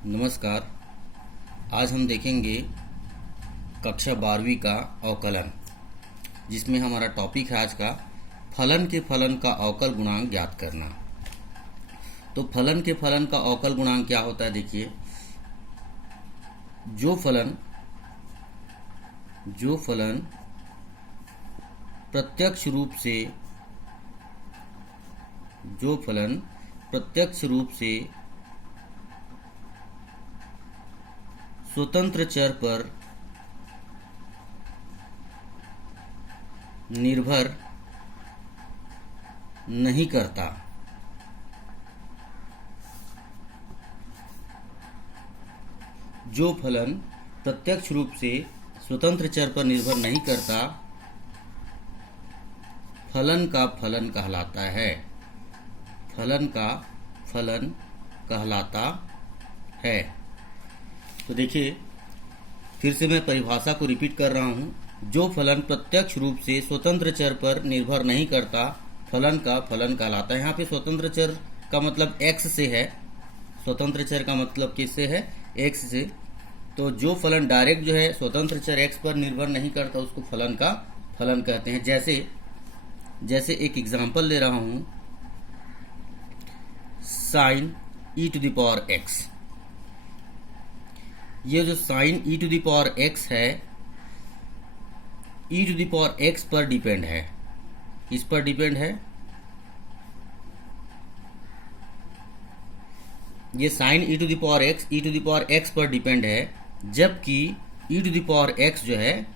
नमस्कार। आज हम देखेंगे कक्षा 12वीं का अवकलन, जिसमें हमारा टॉपिक है आज का फलन के फलन का अवकल गुणांक ज्ञात करना। तो फलन के फलन का अवकल गुणांक क्या होता है? देखिए, जो फलन प्रत्यक्ष रूप से स्वतंत्र चर पर निर्भर नहीं करता, जो फलन प्रत्यक्ष रूप से स्वतंत्र चर पर निर्भर नहीं करता, फलन का फलन कहलाता है। फलन का फलन कहलाता है। तो देखिए, फिर से मैं परिभाषा को रिपीट कर रहा हूँ। जो फलन प्रत्यक्ष रूप से स्वतंत्र चर पर निर्भर नहीं करता, फलन का फलन कहलाता है। यहाँ पे स्वतंत्र चर का मतलब x से है। स्वतंत्र चर का मतलब किससे है? x से। तो जो फलन डायरेक्ट जो है स्वतंत्र चर x पर निर्भर नहीं करता, उसको फलन का फलन कहते हैं। जैसे एक एग्जांपल ले रहा हूँ, साइन e⁻x। ये जो साइन e⁻x है, e⁻x पर डिपेंड है। इस पर डिपेंड है। ये साइन e⁻x पर डिपेंड है, जबकि e⁻x जो है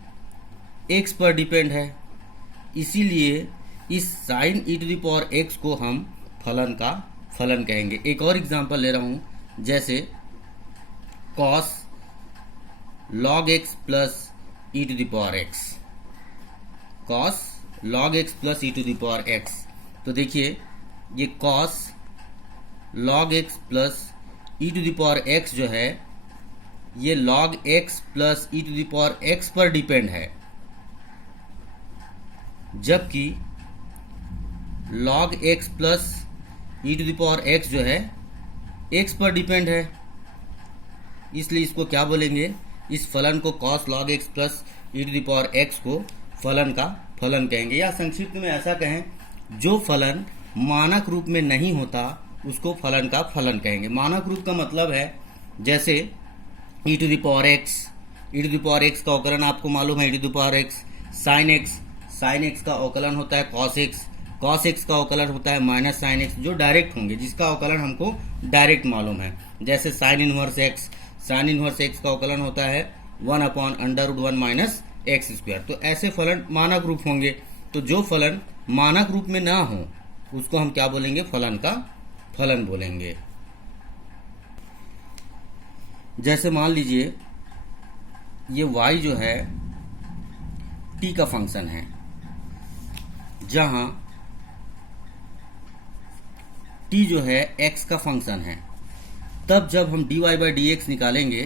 x पर डिपेंड है। इसीलिए इस साइन e⁻x को हम फलन का फलन कहेंगे। एक और एग्जांपल ले रहा हूं, जैसे cos log x plus e⁻x। Cos log x plus e⁻x। तो देखिए, ये cos log x plus e⁻x जो है, ये log x प्लस e⁻x पर डिपेंड है, जबकि log x प्लस e⁻x जो है x पर डिपेंड है। इसलिए इसको क्या बोलेंगे? इस फलन को cos log x plus e⁻x को फलन का फलन कहेंगे। या संक्षिप्त में ऐसा कहें, जो फलन मानक रूप में नहीं होता उसको फलन का फलन कहेंगे। मानक रूप का मतलब है, जैसे e⁻x का अवकलन आपको मालूम है, e⁻x। sin x का अवकलन होता है cos x का अवकलन होता है माइनस sin x, जो डायरेक्ट होंगे, जिसका अवकलन हमको डायरेक्ट मालूम है। जैसे sin 1x का अवकलन होता है 1/√1 माइनस x²। तो ऐसे फलन मानक रूप होंगे। तो जो फलन मानक रूप में ना हो उसको हम क्या बोलेंगे? फलन का फलन बोलेंगे। जैसे मान लीजिए, ये y जो है t का फंक्शन है, जहां t जो है x का फंक्शन है। तब जब हम dy/dx निकालेंगे,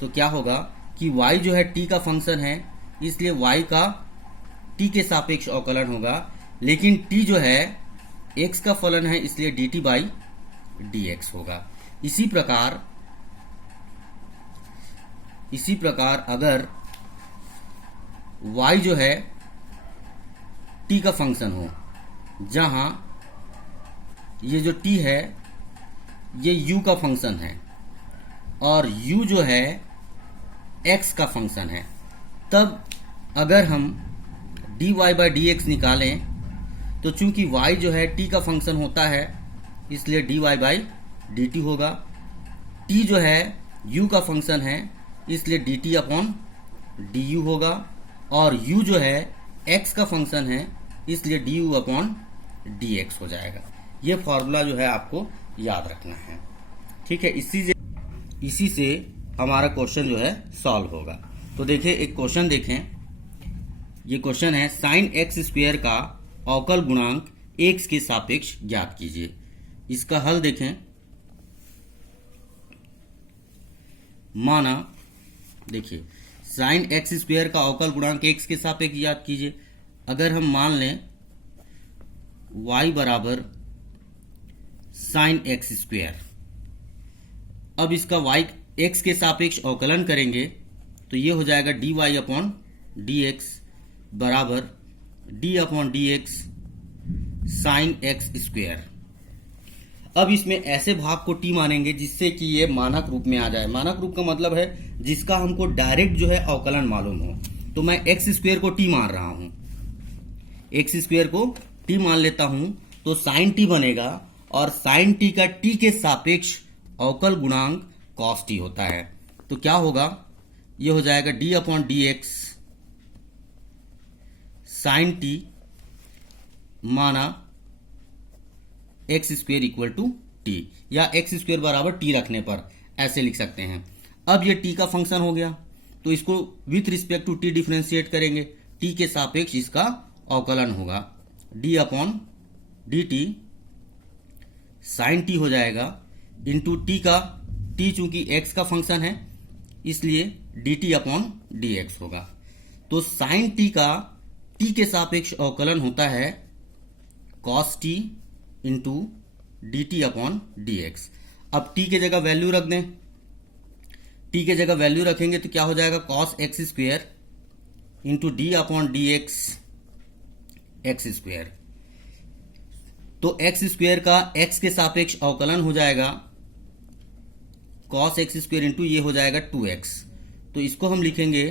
तो क्या होगा कि y जो है t का फंक्शन है, इसलिए y का t के सापेक्ष अवकलन होगा। लेकिन t जो है x का फलन है, इसलिए dt/dx होगा। इसी प्रकार अगर y जो है t का फंक्शन हो, जहां ये जो t है ये u का फंक्शन है और u जो है x का फंक्शन है, तब अगर हम dy/dx निकालें, तो चूंकि y जो है t का फंक्शन होता है, इसलिए dy/dt होगा। t जो है u का फंक्शन है, इसलिए dt/du होगा। और u जो है x का फंक्शन है, इसलिए du/dx हो जाएगा। ये फॉर्मूला जो है आपको याद रखना है, ठीक है। इसी से हमारा क्वेश्चन जो है सॉल्व होगा। तो देखिए, एक क्वेश्चन देखें। ये क्वेश्चन है, साइन x² का अवकल गुणांक x के सापेक्ष ज्ञात कीजिए। इसका हल देखें। माना, देखिए, साइन x² का अवकल गुणांक x के सापेक्ष ज्ञात कीजिए। अगर हम मान लें y बराबर साइन x² अब इसका y x के सापेक्ष अवकलन करेंगे तो ये हो जाएगा dy अपॉन डी एक्स बराबर d upon d x sine x square. अब इसमें ऐसे भाग को t मानेंगे जिससे कि ये मानक रूप में आ जाए। मानक रूप का मतलब है जिसका हमको डायरेक्ट जो है अवकलन मालूम हो। तो मैं एक्स स्क्वेयर को t मान रहा हूं, एक्स स्क्वेयर को t मान लेता हूं तो साइन t बनेगा और साइन t का t के सापेक्ष अवकल गुणांक कॉस t होता है। तो क्या होगा, ये हो जाएगा d upon d x sine t माना x square equal to t, या एक्स स्क्वेयर बराबर टी रखने पर ऐसे लिख सकते हैं। अब ये टी का फंक्शन हो गया तो इसको with respect to t differentiate करेंगे, टी के सापेक्ष इसका अवकलन होगा d upon d t sine t हो जाएगा इंटू टी का, टी चूंकि एक्स का फंक्शन है इसलिए d t upon d x होगा। तो साइन टी का टी के सापेक्ष अवकलन होता है cos T into d t upon d x. अब टी के जगह वैल्यू रख दें, टी के जगह वैल्यू रखेंगे तो क्या हो जाएगा cos x square into D upon d x x square. तो एक्स स्क्वेयर का एक्स के सापेक्ष अवकलन हो जाएगा कॉस एक्स स्क्वेयर इंटू ये हो जाएगा 2x, तो इसको हम लिखेंगे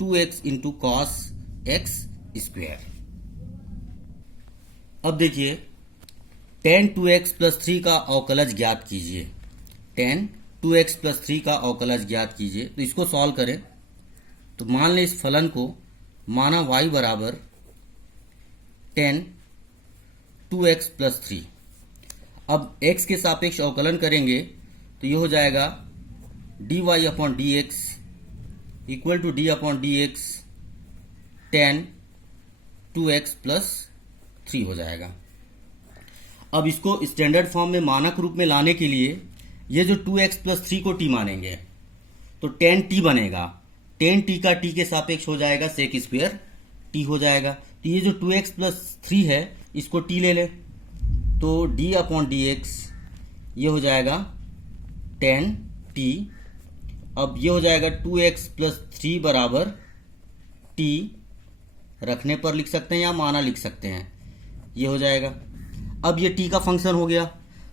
2x into cos x square. अब देखिए tan 2x प्लस 3 का अवकलज ज्ञात कीजिए, tan 2x प्लस 3 का अवकलज ज्ञात कीजिए। तो इसको सॉल्व करें तो मान लें इस फलन को माना y बराबर tan 2x प्लस 3। अब x के सापेक्ष अवकलन करेंगे तो ये हो जाएगा dy upon d x equal to d upon d x tan 2x plus 3 हो जाएगा। अब इसको स्टैंडर्ड फॉर्म में मानक रूप में लाने के लिए ये जो 2x प्लस 3 को t मानेंगे तो tan t बनेगा, tan t का t के सापेक्ष हो जाएगा सेक स्क्वेयर t हो जाएगा। तो ये जो 2x प्लस 3 है इसको t ले ले तो d अपॉन डी एक्स ये हो जाएगा tan t। अब ये हो जाएगा 2x प्लस 3 बराबर t, रखने पर लिख सकते हैं या माना लिख सकते हैं, ये हो जाएगा। अब ये t का फंक्शन हो गया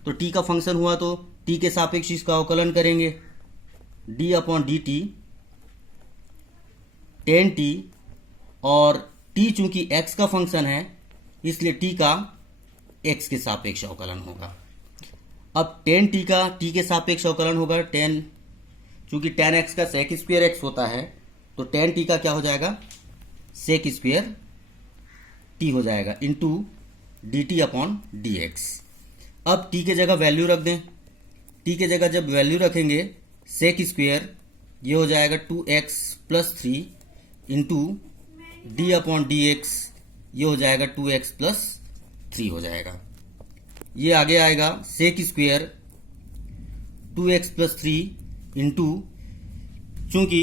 तो t का फंक्शन हुआ तो t के सापेक्ष इसका अवकलन करेंगे d upon d T ten T, और t चूंकि x का फंक्शन है इसलिए t का x के सापेक्ष अवकलन होगा। अब टेन t का t के सापेक्ष अवकलन होगा टेन, चूंकि टेन x का सेक स्क्वेयर x होता है तो टेन t का क्या हो जाएगा सेक स्क्वेयर t हो जाएगा into d t upon d x. अब t के जगह वैल्यू रख दें, t के जगह जब वैल्यू रखेंगे सेक स्क्वेयर ये हो जाएगा 2x plus 3 into D upon d x ये हो जाएगा 2x प्लस 3 हो जाएगा। ये आगे आएगा सेक स्क्वेयर 2x प्लस 3 इंटू, चूंकि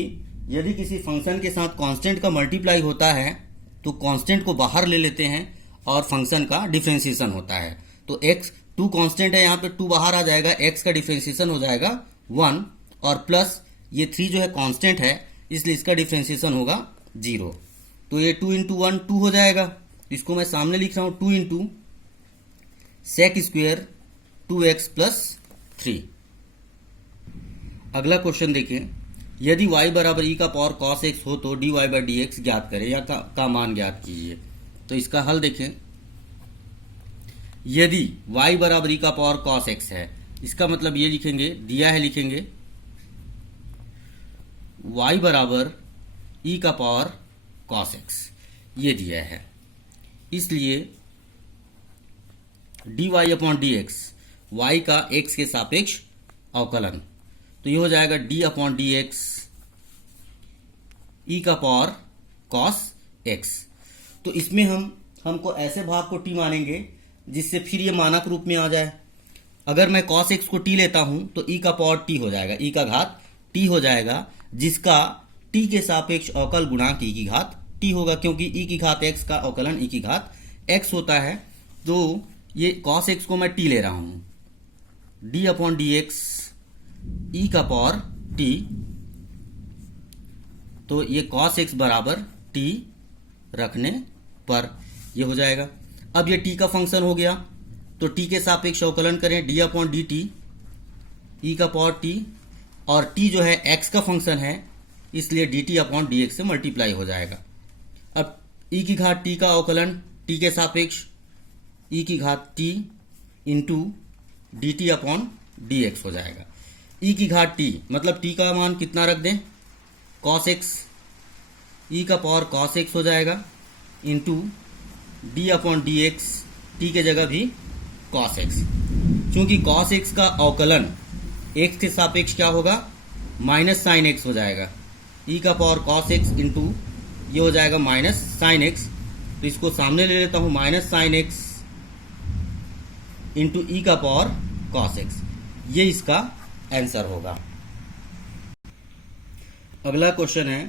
यदि किसी फंक्शन के साथ कांस्टेंट का मल्टीप्लाई होता है तो कांस्टेंट को बाहर ले लेते हैं और फंक्शन का डिफरेंशिएशन होता है। तो x 2 कांस्टेंट है, यहाँ पे 2 बाहर आ जाएगा, x का डिफरेंशिएशन हो जाएगा 1 और प्लस ये 3 जो है कांस्टेंट है इसलिए इसका डिफरेंशिएशन होगा 0। तो ये 2 इंटू 1 2 हो जाएगा, इसको मैं सामने लिख रहा हूँ 2 into sec square 2x plus 3। अगला क्वेश्चन देखें, यदि y बराबर e का पावर cos x हो तो dy बाई डी एक्स ज्ञात करें या का मान ज्ञात कीजिए। तो इसका हल देखें, यदि y बराबर e का पावर cos x है इसका मतलब ये लिखेंगे, दिया है लिखेंगे y बराबर e का पावर cos x, ये दिया है, इसलिए dy upon d x y का x के सापेक्ष अवकलन, तो ये हो जाएगा d अपॉन डी एक्स ई का पावर cos x। तो इसमें हमको ऐसे भाग को t मानेंगे जिससे फिर ये मानक रूप में आ जाए। अगर मैं cos x को t लेता हूं तो e का पावर t हो जाएगा, e का घात t हो जाएगा, जिसका t के सापेक्ष अवकल गुणांक e की घात t होगा, क्योंकि e की घात x का अवकलन e की घात x होता है। तो ये cos x को मैं t ले रहा हूं, d अपॉन डी एक्स ई का पावर टी, तो ये cos x बराबर t रखने पर ये हो जाएगा। अब ये t का फंक्शन हो गया, तो t के सापेक्ष अवकलन करें, d अपॉन डी टी, ई का पावर t, और t जो है x का फंक्शन है, इसलिए dt अपॉन डी एक्स से मल्टीप्लाई हो जाएगा। अब e की घात t का अवकलन t के सापेक्ष e की घात t into d t upon d x हो जाएगा। e की घात t मतलब t का मान कितना रख दें, cos x, e का पावर cos x हो जाएगा into D upon d x, t के जगह भी cos x। चूंकि cos x का अवकलन x के सापेक्ष क्या होगा, माइनस साइन x हो जाएगा। e का पावर cos x इंटू ये हो जाएगा माइनस साइन x, तो इसको सामने ले लेता हूं, माइनस साइन x इंटू ई का पावर cos x, ये इसका आंसर होगा। अगला क्वेश्चन है,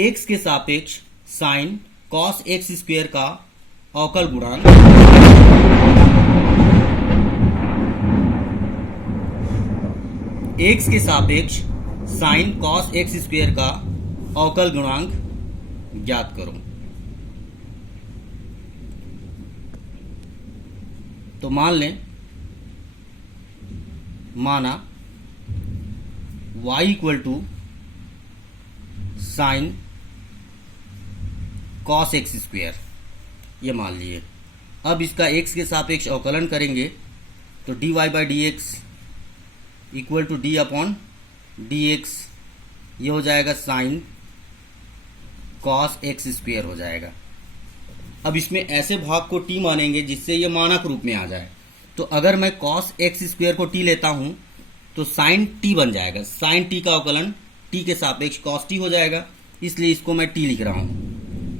x के सापेक्ष साइन cos x स्क्वायर का अवकल गुणांक, x के सापेक्ष साइन cos x स्क्वायर का अवकल गुणांक ज्ञात करो। तो मान लें, माना y equal to sine cos x square, ये मान लिए। अब इसका x के सापेक्ष अवकलन करेंगे, तो dy by d x equal to d upon d x, ये हो जाएगा साइन cos x स्क्वायर हो जाएगा। अब इसमें ऐसे भाग को t मानेंगे जिससे ये मानक रूप में आ जाए। तो अगर मैं cos x स्क्वायर को t लेता हूं तो sin t बन जाएगा। sin t का अवकलन t के सापेक्ष cos t हो जाएगा, इसलिए इसको मैं t लिख रहा हूं।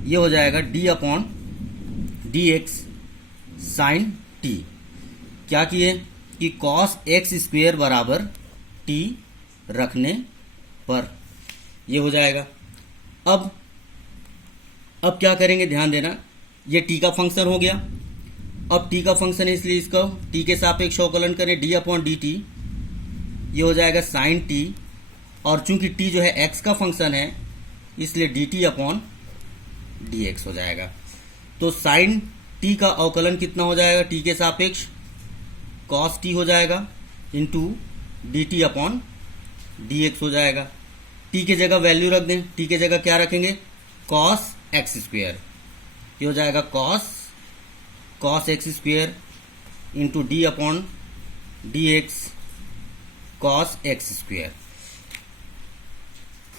ये हो जाएगा d upon d x sine t। क्या किए कि cos x स्क्वायर बराबर t रखने पर ये हो जाएगा। अब क्या करेंगे, ध्यान देना, ये t का फंक्शन हो गया। अब t का फंक्शन है इसलिए इसका t के सापेक्ष अवकलन करें, d अपॉन डी टी, ये हो जाएगा साइन t, और चूंकि t जो है x का फंक्शन है इसलिए dt अपॉन डी एक्स हो जाएगा। तो साइन t का अवकलन कितना हो जाएगा, t के सापेक्ष cos t हो जाएगा into dt upon d x हो जाएगा। t के जगह वैल्यू रख दें, t के जगह क्या रखेंगे, cos x स्क्वायर, ये हो जाएगा cos x square into D upon d x cos x square.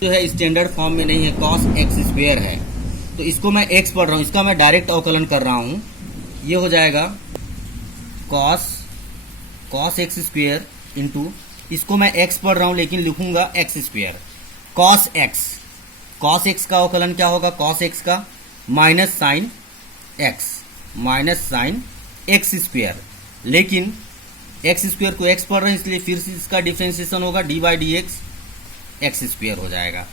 जो है स्टैंडर्ड फॉर्म में नहीं है, cos x स्क्वायर है, तो इसको मैं x पढ़ रहा हूं, इसका मैं डायरेक्ट अवकलन कर रहा हूं। ये हो जाएगा cos x स्क्वायर इंटू, इसको मैं x पढ़ रहा हूं लेकिन लिखूंगा x स्क्वायर, cos x का अवकलन क्या होगा, cos x का माइनस साइन x स्क्वायर, लेकिन x स्क्वायर को x पढ़ रहे हैं इसलिए फिर से इसका डिफरेंशिएशन होगा, D by d x x square हो जाएगा।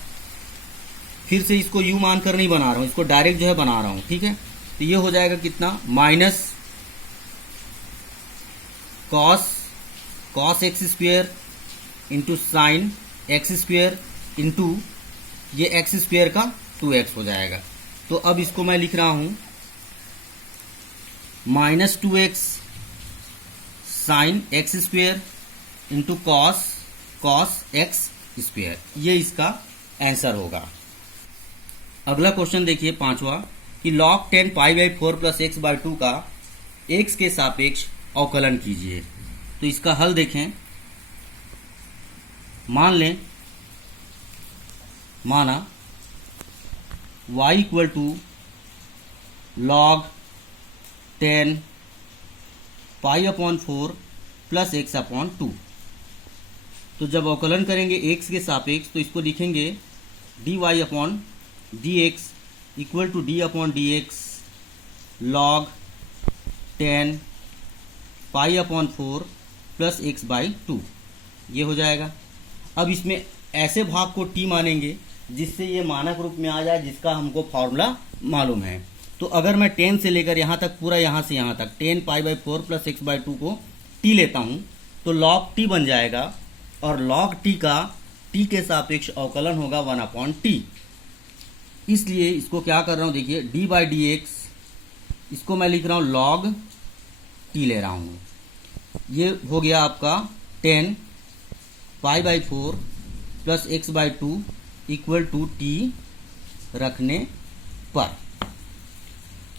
फिर से इसको u मानकर नहीं बना रहा हूं, इसको डायरेक्ट जो है बना रहा हूं, ठीक है। तो ये हो जाएगा कितना, minus cos x square into sine x square into ये x स्क्वायर का 2x हो जाएगा। तो अब इसको मैं लिख रहा हूं minus 2x sine x square into cos x square, ये इसका आंसर होगा। अगला क्वेश्चन देखिए, पांचवा, कि log 10 pi by 4 plus x by 2 का x के सापेक्ष अवकलन कीजिए। तो इसका हल देखें, मान लें, माना y equal to log 10 pi upon 4 plus x upon 2। तो जब अवकलन करेंगे x के सापेक्ष तो इसको लिखेंगे dy upon d x equal to d upon d x log 10 pi upon 4 plus x by 2, ये हो जाएगा। अब इसमें ऐसे भाग को t मानेंगे जिससे ये मानक रूप में आ जाए, जिसका हमको फॉर्मूला मालूम है। तो अगर मैं 10 से लेकर यहाँ तक पूरा यहाँ से यहाँ तक 10 pi by 4 plus x by 2 को t लेता हूँ तो log t बन जाएगा और log t का t के सापेक्ष अवकलन होगा 1/t। इसलिए इसको क्या कर रहा हूं, देखिए d/dx इसको मैं लिख रहा हूं log t ले रहा हूं। ये हो गया आपका 10 π/4 plus x/2 equal to t रखने पर।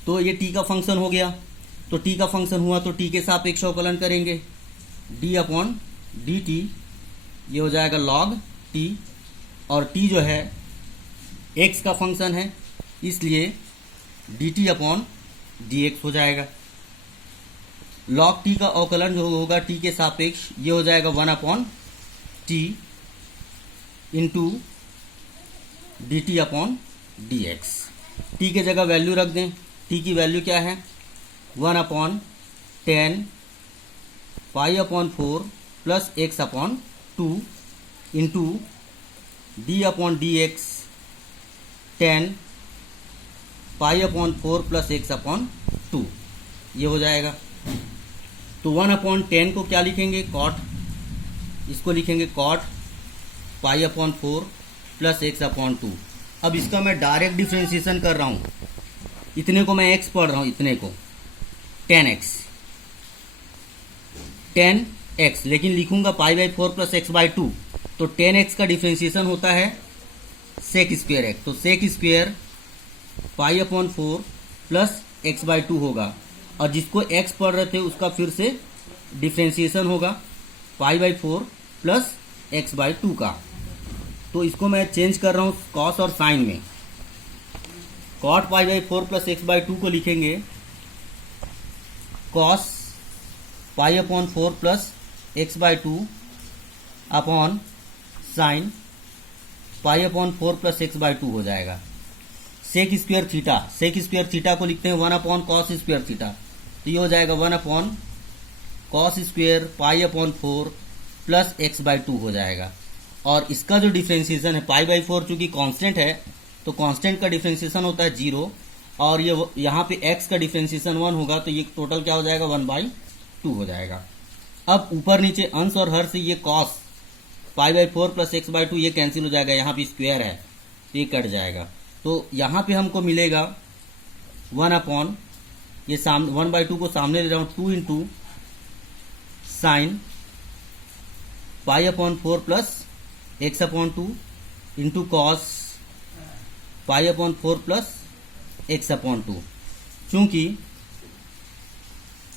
तो ये t का फंक्शन हो गया। तो t का फंक्शन हुआ तो t के सापेक्ष अवकलन करेंगे, d/dt ये हो जाएगा log t, और t जो है x का फंक्शन है इसलिए dt/dx हो जाएगा। log t का अवकलन जो होगा t के सापेक्ष ये हो जाएगा 1/t इंटू dt/dx। t के जगह वैल्यू रख दें, t की वैल्यू क्या है 1/10 π/4 plus x/2 into d/dx 10 π/4 plus x/2 ये हो जाएगा। तो 1/10 को क्या लिखेंगे cot, इसको लिखेंगे cot π/4 प्लस x/2। अब इसका मैं डायरेक्ट डिफ्रेंशिएशन कर रहा हूँ, इतने को मैं x पढ़ रहा हूँ, इतने को 10x, लेकिन लिखूंगा π/4 प्लस x/2। तो 10x का डिफ्रेंशिएशन होता है सेक स्क्वेयर x, तो सेक स्क्वेयर π/4 प्लस x/2 होगा, और जिसको x पढ़ रहे थे उसका फिर से डिफ्रेंशिएशन होगा π/4 प्लस x/2 का। तो इसको मैं चेंज कर रहा हूँ कॉस और साइन में। cot π/4 प्लस x/2 को लिखेंगे cos π/4 plus x/2 upon sine π/4 plus x/2 हो जाएगा। सेक स्क्वेयर थीटा को लिखते हैं 1/cos स्क्वेयर थीटा, तो ये हो जाएगा 1/cos स्क्वेयर π/4 प्लस x/2 हो जाएगा। और इसका जो डिफ्रेंशिएशन है π/4 चूंकि कांस्टेंट है तो कांस्टेंट का डिफ्रेंशिएशन होता है 0, और ये यहाँ पे x का डिफ्रेंशिएशन 1 होगा, तो ये टोटल क्या हो जाएगा 1/2 हो जाएगा। अब ऊपर नीचे अंश और हर से ये cos π/4 प्लस x/2 ये कैंसिल हो जाएगा, यहाँ पे स्क्वायर है तो ये कट जाएगा। तो यहाँ पे हमको मिलेगा 1/, ये 1/2 को सामने ले रहा हूँ, 2 into sine π/4 plus x/2 into cos π/4 plus x/2। चूंकि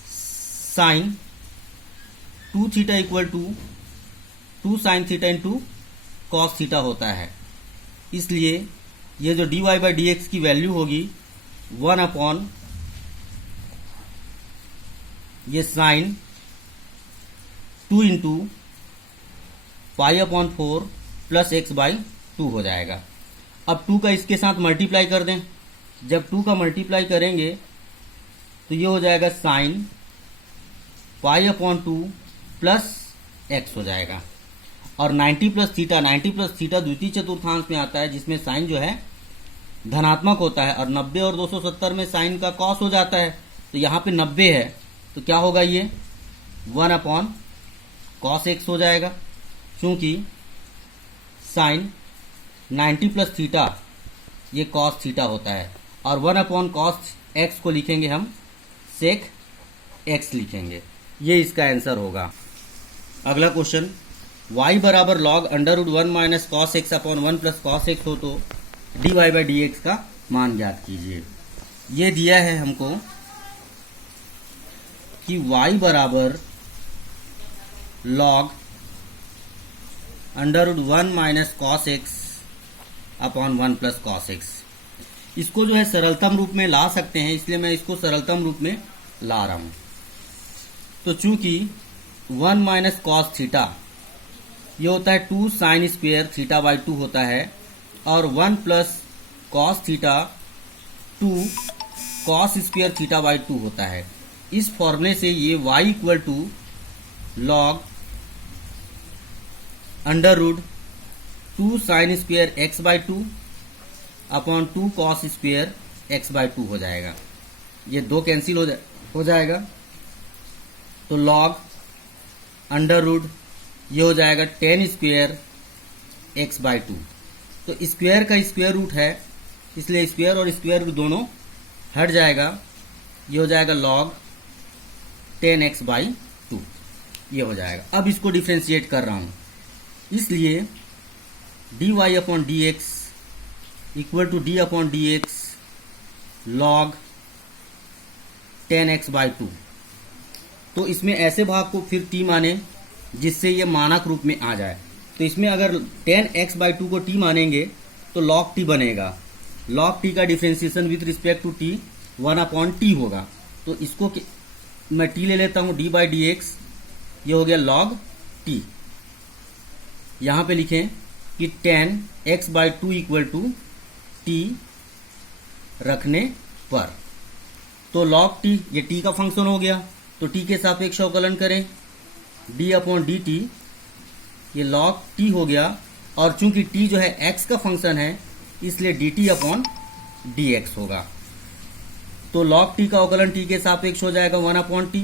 sine 2 theta equal to 2 sine theta into cos theta होता है, इसलिए ये जो dy/dx की वैल्यू होगी 1/, ये साइन 2 इंटू π/4 प्लस x/2 हो जाएगा। अब 2 का इसके साथ मल्टीप्लाई कर दें, जब 2 का मल्टीप्लाई करेंगे तो ये हो जाएगा साइन π/2 प्लस x हो जाएगा। और 90 प्लस थीटा द्वितीय चतुर्थांश में आता है, जिसमें साइन जो है धनात्मक होता है, और 90 और 270 में साइन का कॉस हो जाता है, तो यहाँ पे 90 है तो क्या होगा ये 1/cos x हो जाएगा, क्योंकि साइन 90 प्लस थीटा ये कॉस थीटा होता है, और 1/cos x को लिखेंगे हम सेक x लिखेंगे। ये इसका आंसर होगा। अगला क्वेश्चन, y बराबर log √1 minus cos x upon 1 plus cos x हो तो dy/dx का मान ज्ञात कीजिए। ये दिया है हमको कि y बराबर log √1 minus cos x upon 1 plus cos x। इसको जो है सरलतम रूप में ला सकते हैं, इसलिए मैं इसको सरलतम रूप में ला रहा हूं। तो चूंकि 1 माइनस कॉस थीटा ये होता है 2 साइन स्क्वेयर θ/2 होता है, और 1 plus cos theta 2 cos square θ/2 होता है। इस फॉर्मूले से ये y equal to log √2 sine square x/2 upon 2 cos square x/2 हो जाएगा। ये 2 कैंसिल हो जाएगा, तो लॉग ये हो जाएगा 10 स्क्वायर एक्स बाई 2। तो स्क्वायर का स्क्वायर रूट है, इसलिए स्क्वायर और स्क्वायर रूट दोनों हट जाएगा। ये हो जाएगा log 10x बाई 2, ये हो जाएगा। अब इसको डिफ्रेंशिएट कर रहा हूं, इसलिए dy upon d x equal to d upon d x log 10x by 2। तो इसमें ऐसे भाग को फिर t माने जिससे ये मानक रूप में आ जाए। तो इसमें अगर 10x बाई 2 को t मानेंगे तो log t बनेगा। log t का differentiation with respect to t 1 upon t होगा। तो इसको मैं t ले लेता हूं, d बाई डी एक्स, ये हो गया log t। यहां पे लिखें कि 10x by 2 equal to t रखने पर। तो log t, ये t का फंक्शन हो गया, तो t के सापेक्ष अवकलन करें, d अपॉन डी टी, ये log t हो गया। और चूंकि t जो है x का फंक्शन है, इसलिए dt अपॉन dx होगा। तो log t का अवकलन t के सापेक्ष हो जाएगा 1 upon T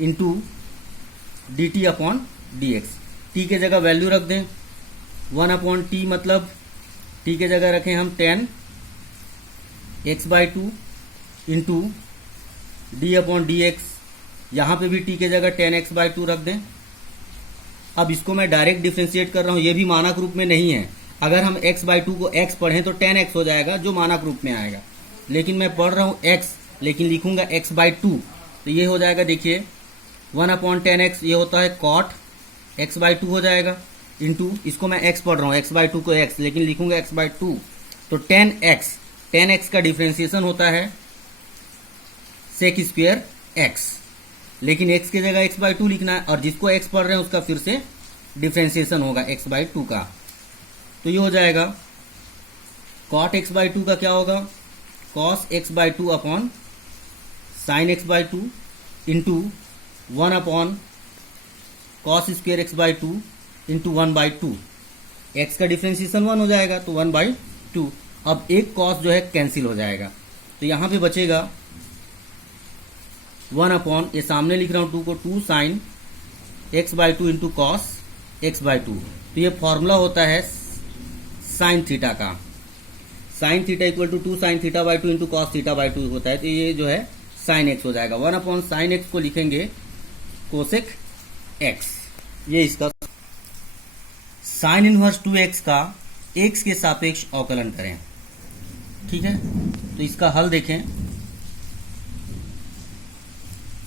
into dt upon dx। t के जगह वैल्यू रख दें 1 अपॉन टी, मतलब t के जगह रखें हम 10 x by 2 into D upon d x, यहां पर भी t के जगह 10x बाई 2 रख दें। अब इसको मैं डायरेक्ट डिफ्रेंशिएट कर रहा हूं, ये भी मानक रूप में नहीं है। अगर हम x बाई 2 को x पढ़ें तो 10x हो जाएगा, जो मानक रूप में आएगा। लेकिन मैं पढ़ रहा हूं x, लेकिन लिखूंगा x बाई 2, तो ये हो जाएगा, देखिए 1 अपॉन 10x, ये होता है cot x बाई 2 हो जाएगा, इंटू इसको मैं x पढ़ रहा हूँ, x बाई 2 को x, लेकिन लिखूंगा x बाई 2। तो 10x का डिफ्रेंसिएशन होता है सेक स्क्वायर x, लेकिन x की जगह x बाई 2 लिखना है, और जिसको x पढ़ रहे हैं उसका फिर से डिफ्रेंसिएशन होगा x बाई 2 का। तो ये हो जाएगा cot x बाई 2 का क्या होगा, cos x by 2 upon sin x by 2 into 1 upon cos square x by 2 into 1 by 2। x का डिफ्रेंसिएशन 1 हो जाएगा, तो 1 बाई 2। अब एक cos जो है कैंसिल हो जाएगा, तो यहां पे बचेगा 1 अपॉन, ये सामने लिख रहा हूं 2 को, 2 sine x by 2 into cos x by 2। तो ये फॉर्मूला होता है साइन थीटा का, sine theta equal to 2 sine theta by 2 into cos theta by 2 होता है। तो ये जो है साइन x हो जाएगा। 1 अपॉन साइन x को लिखेंगे कोसेक x। ये इसका साइन इनवर्स 2x का x के सापेक्ष अवकलन करें, ठीक है। तो इसका हल देखें,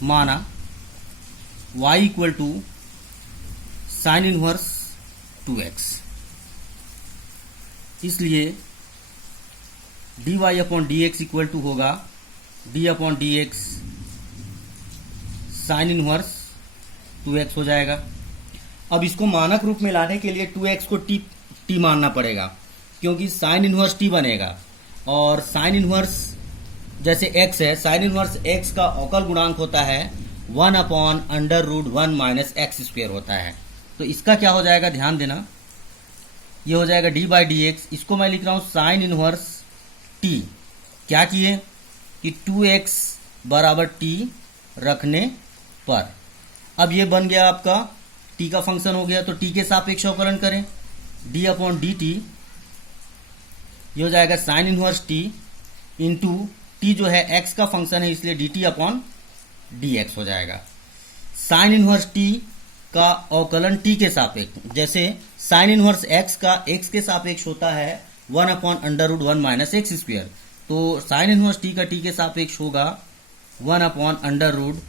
माना y equal to sine inverse 2x, इसलिए dy upon d x equal to होगा d upon d x sine inverse 2x हो जाएगा। अब इसको मानक रूप में लाने के लिए 2x को t मानना पड़ेगा, क्योंकि साइन इनवर्स t बनेगा, और साइन इनवर्स जैसे x है, साइन इनवर्स x का अवकल गुणांक होता है 1 upon under root 1 minus x square होता है। तो इसका क्या हो जाएगा, ध्यान देना, ये हो जाएगा d बाई डी एक्स। इसको मैं लिख रहा हूं साइन इनवर्स t। क्या किए कि 2x बराबर t रखने पर। अब ये बन गया आपका t का फंक्शन हो गया, तो t के सापेक्ष अवकलन करें, d अपॉन डी टी, ये हो जाएगा sign inverse t into t जो है x का फंक्शन है, इसलिए dt अपॉन dx हो जाएगा। साइन इनवर्स t का अवकलन t के सापेक्ष, जैसे साइन इनवर्स x का x के सापेक्ष होता है 1 upon under root 1 minus x square, तो साइन इनवर्स t का t के सापेक्ष होगा 1 upon under root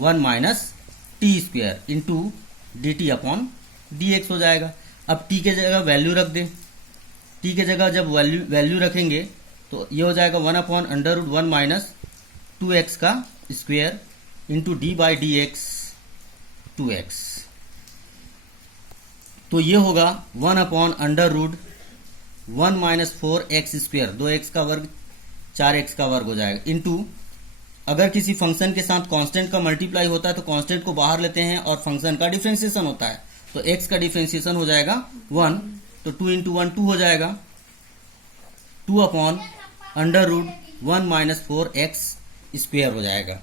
1 minus t square into d t upon d x हो जाएगा। अब t के जगह वैल्यू रख दें, t के जगह जब वैल्यू रखेंगे तो ये हो जाएगा 1 upon under root 1 minus 2x का square into d by d x 2x। तो ये होगा 1 upon under root 1 minus 4x square, 2x का वर्ग 4x का वर्ग हो जाएगा, इंटू अगर किसी फंक्शन के साथ कांस्टेंट का मल्टीप्लाई होता है तो कांस्टेंट को बाहर लेते हैं और फंक्शन का डिफरेंशिएशन होता है, तो x का डिफरेंशिएशन हो जाएगा 1, तो 2 इंटू 1 2 हो जाएगा, 2 upon under root 1 minus 4x square हो जाएगा।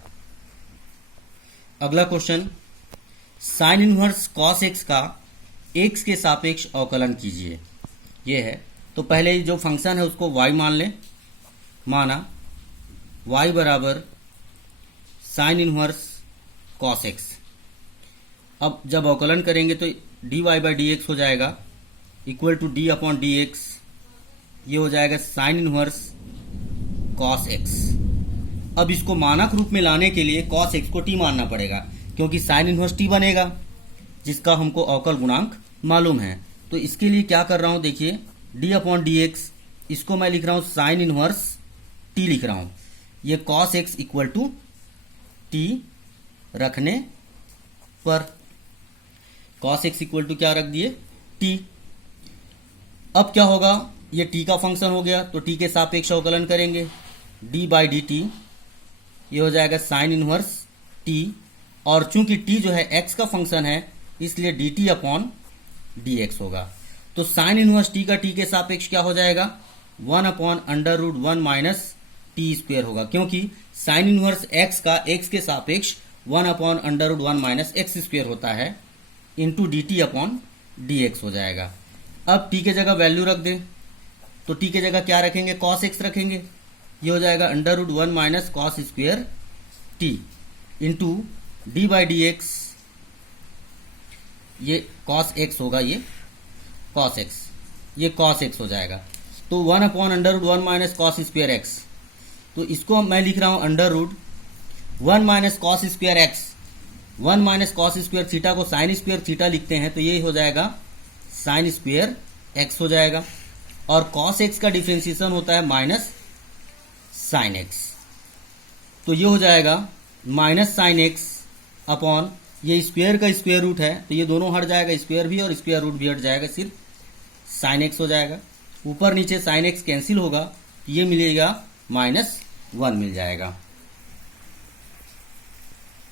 अगला question, sine inverse cos x का एक्स के सापेक्ष अवकलन कीजिए। ये है, तो पहले जो फंक्शन है उसको y मान लें। माना y बराबर साइन इनवर्स कॉस एक्स। अब जब अवकलन करेंगे तो dy बाई डी एक्स हो जाएगा equal to d upon d x. ये हो जाएगा साइन इनवर्स कॉस एक्स। अब इसको मानक रूप में लाने के लिए कॉस एक्स को t मानना पड़ेगा, क्योंकि साइन इनवर्स t बनेगा, जिसका हमको अवकल गुणांक मालूम है। तो इसके लिए क्या कर रहा हूं, देखिए d अपॉन डी एक्स, इसको मैं लिख रहा हूं साइन इनवर्स t लिख रहा हूं। ये cos x equal to t रखने पर कॉस एक्स इक्वल टू क्या रख दिए, t। अब क्या होगा, ये t का फंक्शन हो गया तो t के सापेक्ष अवकलन करेंगे। d बाई डी टी, ये हो जाएगा साइन इनवर्स t, और चूंकि t जो है x का फंक्शन है इसलिए dt अपॉन डी एक्स होगा। तो साइन इनवर्स t का t के सापेक्ष क्या हो जाएगा, 1 upon under root 1 minus t square होगा, क्योंकि साइन इनवर्स x का x के सापेक्ष 1 upon under root 1 minus x square होता है, into d t upon d x हो जाएगा। अब t के जगह वैल्यू रख दें, तो t के जगह क्या रखेंगे, cos x रखेंगे। ये हो जाएगा under root 1 minus cos square t into d by d x, ये cos x होगा, ये cos x, ये cos x हो जाएगा। तो 1 upon under root 1 minus cos square x, तो इसको मैं लिख रहा हूं under root 1 minus cos square x. 1 minus cos square theta को साइन स्क्वेयर थीटा लिखते हैं, तो ये हो जाएगा साइन स्क्वेयर एक्स हो जाएगा। और कॉस एक्स का डिफ्रेंसिएशन होता है माइनस साइन एक्स, तो ये हो जाएगा माइनस साइन एक्स अपॉन, ये स्क्वेयर का स्क्वेयर रूट है तो ये दोनों हट जाएगा, स्क्वेयर भी और स्क्वेयर रूट भी हट जाएगा, सिर्फ साइन एक्स हो जाएगा। ऊपर नीचे साइन एक्स कैंसिल होगा, ये मिलेगा -1 मिल जाएगा।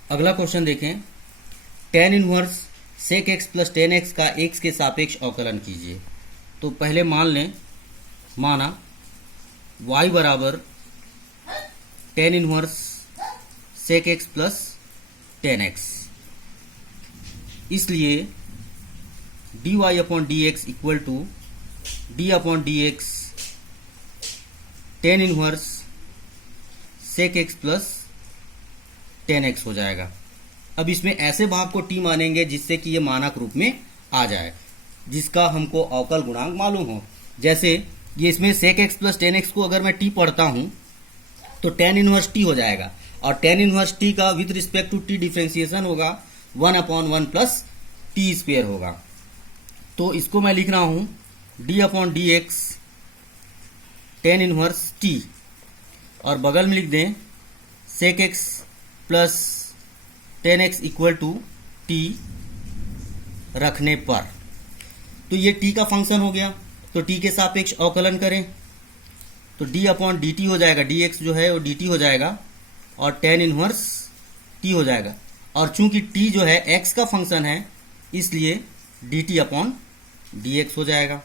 अगला क्वेश्चन देखें, tan inverse sec x plus tan x का एक्स के सापेक्ष अवकलन कीजिए। तो पहले मान लें, माना y बराबर tan inverse sec x plus tan x, इसलिए d y upon d x equal to d upon d x tan inverse sec x plus tan x हो जाएगा। अब इसमें ऐसे भाग को t मानेंगे जिससे कि ये मानक रूप में आ जाए, जिसका हमको अवकल गुणांक मालूम हो। जैसे ये इसमें sec x plus tan x को अगर मैं t पढ़ता हूं तो टेन इनवर्स t हो जाएगा, और टेन इनवर्स t का with respect to t differentiation होगा 1 अपॉन 1 प्लस टी स्क्वेयर होगा। तो इसको मैं लिख रहा हूं d upon d x tan inverse t, और बगल में लिख दें sec x plus tan x equal to t रखने पर। तो ये t का फंक्शन हो गया, तो t के सापेक्ष अवकलन करें तो d अपॉन डी टी हो जाएगा, dx जो है वो dt हो जाएगा और टेन इनवर्स t हो जाएगा, और चूंकि t जो है x का फंक्शन है इसलिए dt अपॉन dx हो जाएगा।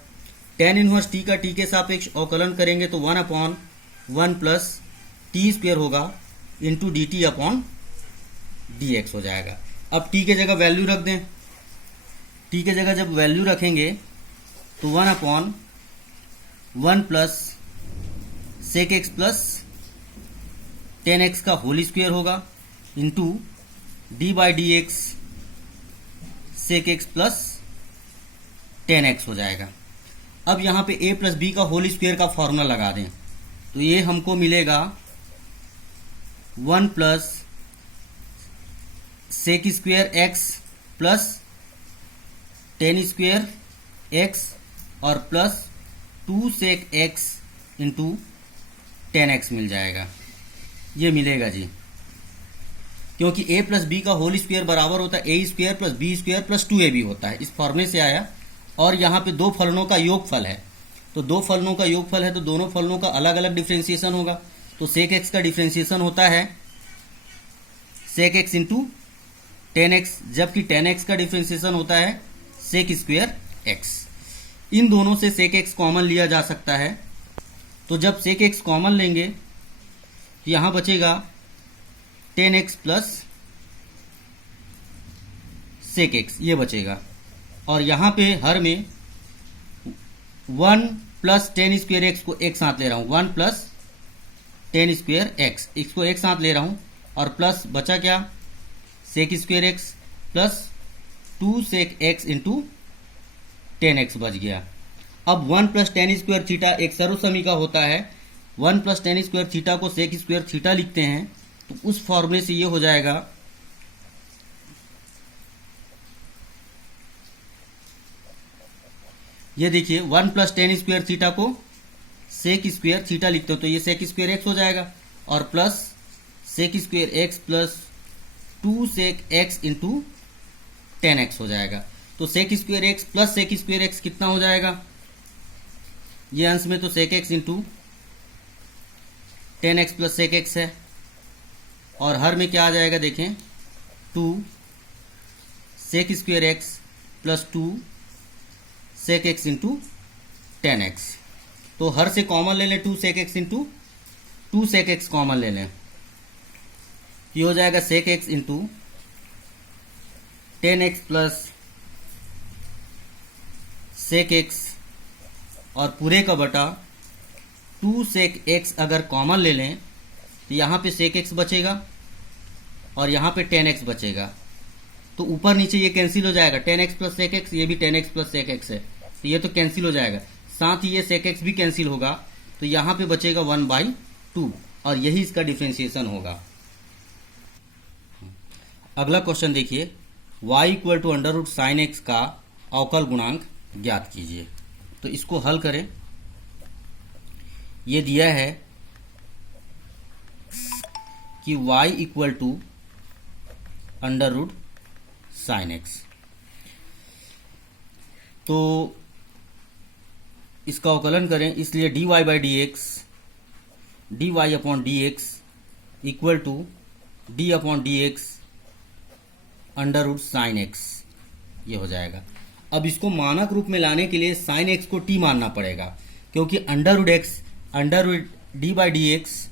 टेन इनवर्स t का t के सापेक्ष अवकलन करेंगे तो 1 अपॉन 1 प्लस टी स्क्वेयर होगा into d t upon d x हो जाएगा। अब t के जगह वैल्यू रख दें, t के जगह जब वैल्यू रखेंगे तो 1 upon 1 plus sec x plus tan x का होल स्क्वेयर होगा into d by d x sec x plus tan x हो जाएगा। अब यहाँ पे a प्लस बी का होल स्क्वेयर का फॉर्मूला लगा दें तो ये हमको मिलेगा 1 plus sec square x plus tan square x और plus 2 sec x into tan x मिल जाएगा। ये मिलेगा जी, क्योंकि a प्लस बी का होल स्क्वेयर बराबर होता है a square plus b square plus 2ab होता है, इस फॉर्मूले से आया। और यहाँ पे दो फलनों का योगफल है, तो दो फलनों का योगफल है तो दोनों फलनों का अलग अलग डिफ्रेंसिएशन होगा। तो सेक एक्स का डिफ्रेंसिएशन होता है sec x into tan x, जबकि टेन एक्स का डिफ्रेंसिएशन होता है सेक स्क्वेयर एक्स। इन दोनों से सेक एक्स कॉमन लिया जा सकता है, तो जब सेक एक्स कॉमन लेंगे तो यहाँ बचेगा tan x plus sec x ये बचेगा। और यहाँ पे हर में 1 प्लस टेन स्क्वेयर एक्स को एक साथ ले रहा हूँ, 1 प्लस टेन स्क्वेयर एक्स, इसको एक साथ ले रहा हूँ, और प्लस बचा क्या, sec square x plus 2 sec x into 10x बच गया। अब 1 प्लस टेन स्क्वेयर थीटा एक सर्वसमी का होता है, 1 प्लस टेन स्क्वेयर थीटा को सेक स्क्वेयर थीटा लिखते हैं, तो उस फॉर्मूले से ये हो जाएगा, ये देखिए 1 प्लस टेन स्क्वेयर थीटा को सेक स्क्वेयर थीटा लिखते हो तो ये सेक स्क्वेयर एक्स हो जाएगा, और plus sec square x plus 2 sec x into 10x हो जाएगा। तो sec square x plus sec square x कितना हो जाएगा, ये अंश में तो sec x into 10x plus sec x है, और हर में क्या आ जाएगा देखें, 2 sec square x plus 2 sec x into 10x। तो हर से कॉमन ले लें 2 sec x into 2 sec x common ले लें, ये हो जाएगा sec x into 10x plus sec x, और पूरे का बटा 2 सेक एक्स अगर कॉमन ले लें तो यहाँ पे सेक एक्स बचेगा और यहाँ पे 10x बचेगा, तो ऊपर नीचे ये कैंसिल हो जाएगा, 10x प्लस सेक एक्स, ये भी 10x प्लस सेक एक्स है तो ये तो कैंसिल हो जाएगा, साथ ही ये सेक एक्स भी कैंसिल होगा, तो यहाँ पे बचेगा 1/2 और यही इसका डिफ्रेंशिएशन होगा। अगला क्वेश्चन देखिए, y equal to under root sine x का अवकल गुणांक ज्ञात कीजिए। तो इसको हल करें, ये दिया है कि y equal to under root sine x, तो इसका अवकलन करें, इसलिए dy by d x, d y upon d x equal to d upon d x under root sine x, ये हो जाएगा। अब इसको मानक रूप में लाने के लिए साइन एक्स को टी मानना पड़ेगा, क्योंकि under root x, under root d by d x,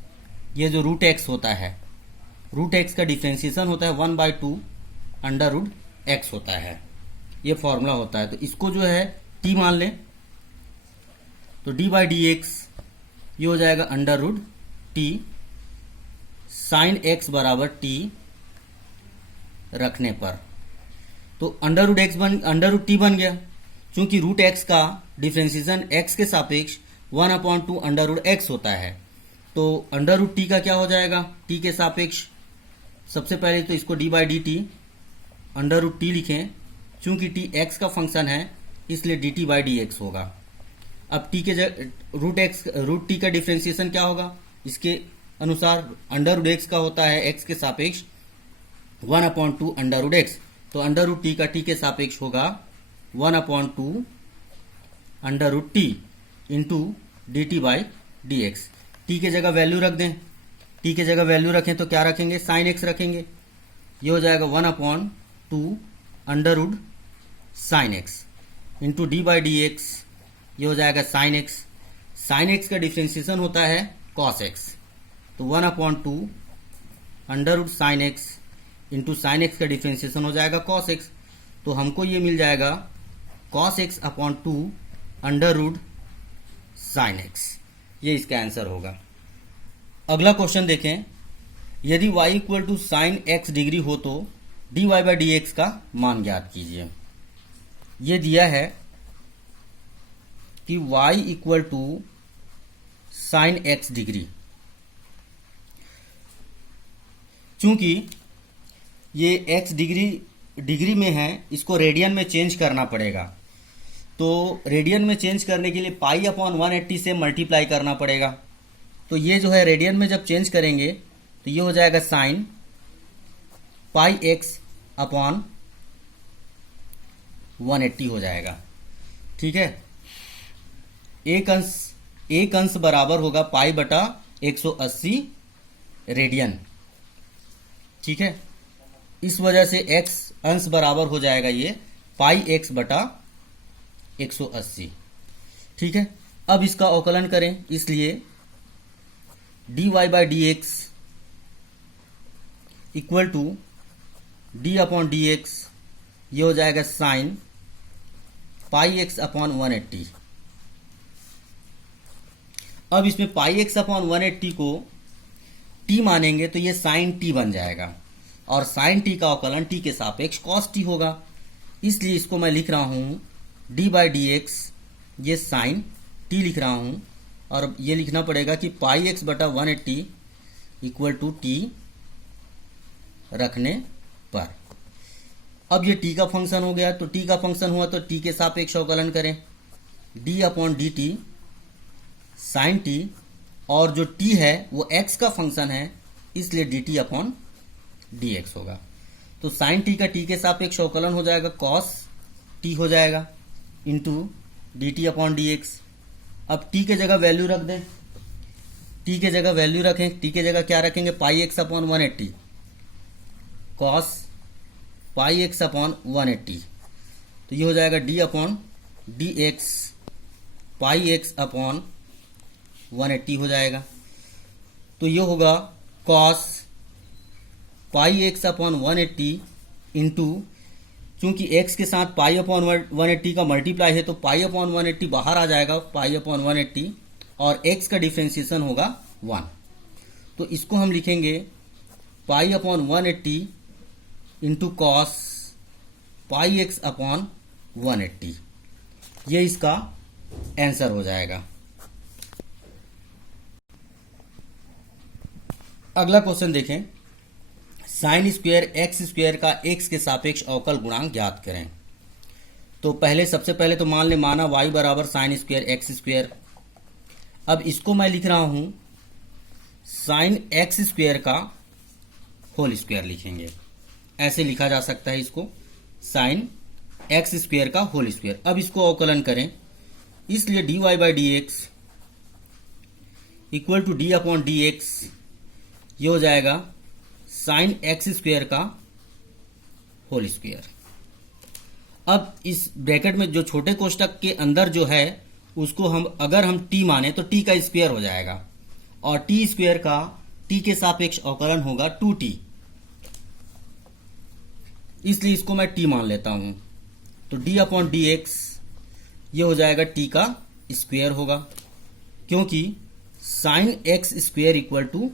ये जो रूट एक्स होता है, रूट एक्स का डिफ्रेंशिएशन होता है 1/2 अंडर रूट एक्स होता है, ये फॉर्मूला होता है। तो इसको जो है टी मान लें, तो डी बाई डी एक्स ये हो जाएगा under root t, sine x बराबर टी रखने पर, तो अंडर रूट टी बन गया, क्योंकि रूट एक्स का डिफ्रेंशिएशन एक्स के सापेक्ष 1/2 अंडर रूट एक्स होता है, तो अंडर रूट टी का क्या हो जाएगा, टी के सापेक्ष, सबसे पहले तो इसको d by d t under root t लिखें, चूंकि टी एक्स का फंक्शन है इसलिए d t by d x होगा। अब टी के रूट टी का डिफ्रेंशिएशन क्या होगा, इसके अनुसार अंडर रूट एक्स का होता है एक्स के सापेक्ष 1/2 अंडर रूट एक्स, तो अंडर रूट टी का टी के सापेक्ष होगा 1/2 under root t into d t by d x. T के जगह वैल्यू रख दें, टी के जगह वैल्यू रखें तो क्या रखेंगे, साइन एक्स रखेंगे, ये हो जाएगा 1/2 under root sine x into d by d x, ये हो जाएगा साइन एक्स। साइन एक्स का डिफ्रेंशिएशन होता है कॉस एक्स, तो 1/2 under root sine x into sine x का डिफ्रेंशिएशन हो जाएगा कॉस एक्स, तो हमको ये मिल जाएगा cos x upon 2 under root sine x, ये इसका आंसर होगा। अगला क्वेश्चन देखें, यदि y equal to sine x degree हो तो dy बाई डी एक्स का मान ज्ञात कीजिए। ये दिया है कि y equal to sine x degree, चूंकि ये x डिग्री में है, इसको रेडियन में चेंज करना पड़ेगा, तो रेडियन में चेंज करने के लिए पाई अपॉन 180 से मल्टीप्लाई करना पड़ेगा, तो ये जो है रेडियन में जब चेंज करेंगे तो ये हो जाएगा साइन पाई एक्स अपॉन 180 हो जाएगा, ठीक है। एक अंश बराबर होगा पाई बटा 180 रेडियन, ठीक है। इस वजह से x अंश बराबर हो जाएगा ये पाई एक्स बटा 180, ठीक है। अब इसका अवकलन करें, इसलिए dy by d x equal to d upon d x, ये हो जाएगा साइन पाई एक्स अपॉन 180। अब इसमें पाई एक्स अपॉन 180 को टी मानेंगे तो ये साइन टी बन जाएगा, और साइन टी का अवकलन टी के सापेक्ष कॉस टी होगा। इसलिए इसको मैं लिख रहा हूं डी बाई डी एक्स, ये साइन टी लिख रहा हूं, और ये लिखना पड़ेगा कि पाई एक्स बटा 180 इक्वल टू टी रखने पर। अब ये टी का फंक्शन हो गया, तो टी का फंक्शन हुआ तो टी के सापेक्ष अवकलन करें, d upon d t sine t, और जो टी है वो एक्स का फंक्शन है, इसलिए d t upon d x होगा। तो साइन टी का टी के सापेक्ष अवकलन हो जाएगा कॉस टी हो जाएगा into d t upon d x. अब टी के जगह वैल्यू रख दें, टी के जगह वैल्यू रखें, टी के जगह क्या रखेंगे, pi x upon 180 cos pi x upon 180, तो ये हो जाएगा d upon d x pi x upon 180 हो जाएगा। तो ये होगा cos pi x upon 180 into, चूंकि x के साथ पाई अपॉन 180 का मल्टीप्लाई है तो पाई अपॉन 180 बाहर आ जाएगा, पाई अपॉन 180, और x का डिफ्रेंसिएशन होगा 1। तो इसको हम लिखेंगे pi upon 180 into cos pi x upon 180। ये इसका आंसर हो जाएगा। अगला क्वेश्चन देखें, साइन स्क्वायर एक्स स्क्वायर का एक्स के सापेक्ष अवकल गुणांक ज्ञात करें। तो सबसे पहले तो माना y बराबर साइन स्क्वायर एक्स स्क्वायर। अब इसको मैं लिख रहा हूं साइन एक्स स्क्वायर का होल स्क्वायर लिखेंगे, ऐसे लिखा जा सकता है इसको, साइन एक्स स्क्वायर का होल स्क्वायर। अब इसको अवकलन करें, इसलिए d y by d x equal to d upon d x, ये हो जाएगा साइन एक्स स्क्वायर का होल स्क्वायर। अब इस ब्रैकेट में जो छोटे कोष्टक के अंदर जो है उसको अगर हम टी माने तो टी का स्क्वायर हो जाएगा, और टी स्क्वायर का टी के सापेक्ष अवकलन होगा 2t, इसलिए इसको मैं टी मान लेता हूं। तो डी अपॉन डी एक्स ये हो जाएगा टी का स्क्वायर होगा, क्योंकि sine x square equal to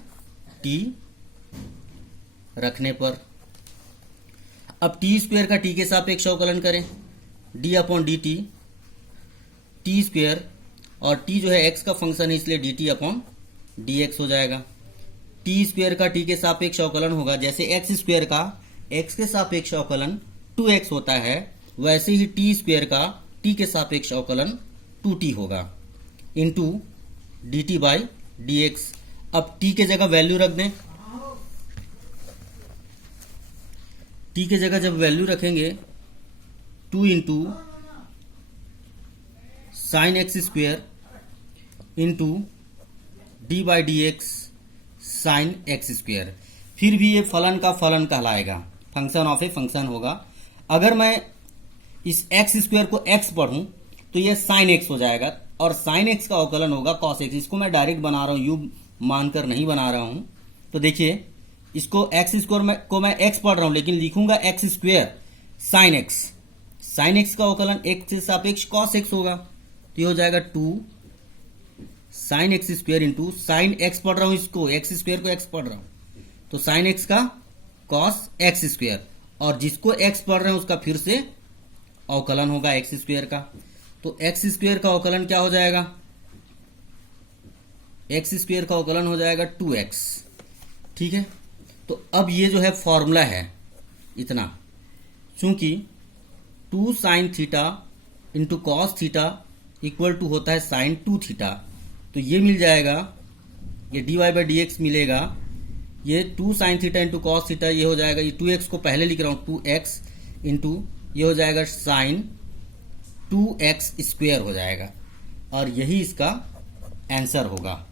t रखने पर। अब टी स्क्वायर का टी के सापेक्ष अवकलन करें, d upon d T square, और टी जो है एक्स का फंक्शन है इसलिए d t upon d x हो जाएगा। टी स्क्वायर का टी के सापेक्ष अवकलन होगा, जैसे एक्स स्क्वायर का एक्स के सापेक्ष अवकलन 2x होता है, वैसे ही टी स्क्वायर का टी के सापेक्ष अवकलन 2t होगा into d t by d x. अब टी के जगह वैल्यू रख दें, टी के जगह जब वैल्यू रखेंगे 2 into sine x square into d by d x sine x square. फिर भी ये फलन का फलन कहलाएगा, फंक्शन ऑफ ए फंक्शन होगा। अगर मैं इस एक्स स्क्वायर को एक्स पढ़ूं तो ये साइन एक्स हो जाएगा, और साइन एक्स का अवकलन होगा कॉस एक्स। इसको मैं डायरेक्ट बना रहा हूं, यू मानकर नहीं बना रहा हूं। तो देखिए, इसको एक्स स्क्वायर को मैं एक्स पढ़ रहा हूं, लेकिन लिखूंगा x square sine x. Sine x का अवकलन एक्स के सापेक्ष कॉस एक्स होगा, तो ये हो जाएगा 2 sign x square into sine x पढ़ रहा हूं, इसको एक्स स्क्वायर को एक्स पढ़ रहा हूं, तो साइन एक्स का कॉस एक्स स्क्वायर, और जिसको एक्स पढ़ रहे हैं उसका फिर से अवकलन होगा एक्स स्क्वायर का। तो एक्स स्क्वायर का अवकलन क्या हो जाएगा, एक्स स्क्वायर का अवकलन हो जाएगा 2x। ठीक है, तो अब ये जो है फॉर्मूला है इतना, चूंकि 2 sine theta into cos theta equal to होता है साइन 2 थीटा, तो ये मिल जाएगा, ये d y by d x मिलेगा, ये 2 sine theta into cos theta, ये हो जाएगा, ये 2x को पहले लिख रहा हूं 2x इंटू ये हो जाएगा साइन 2x स्क्वायर हो जाएगा, और यही इसका आंसर होगा।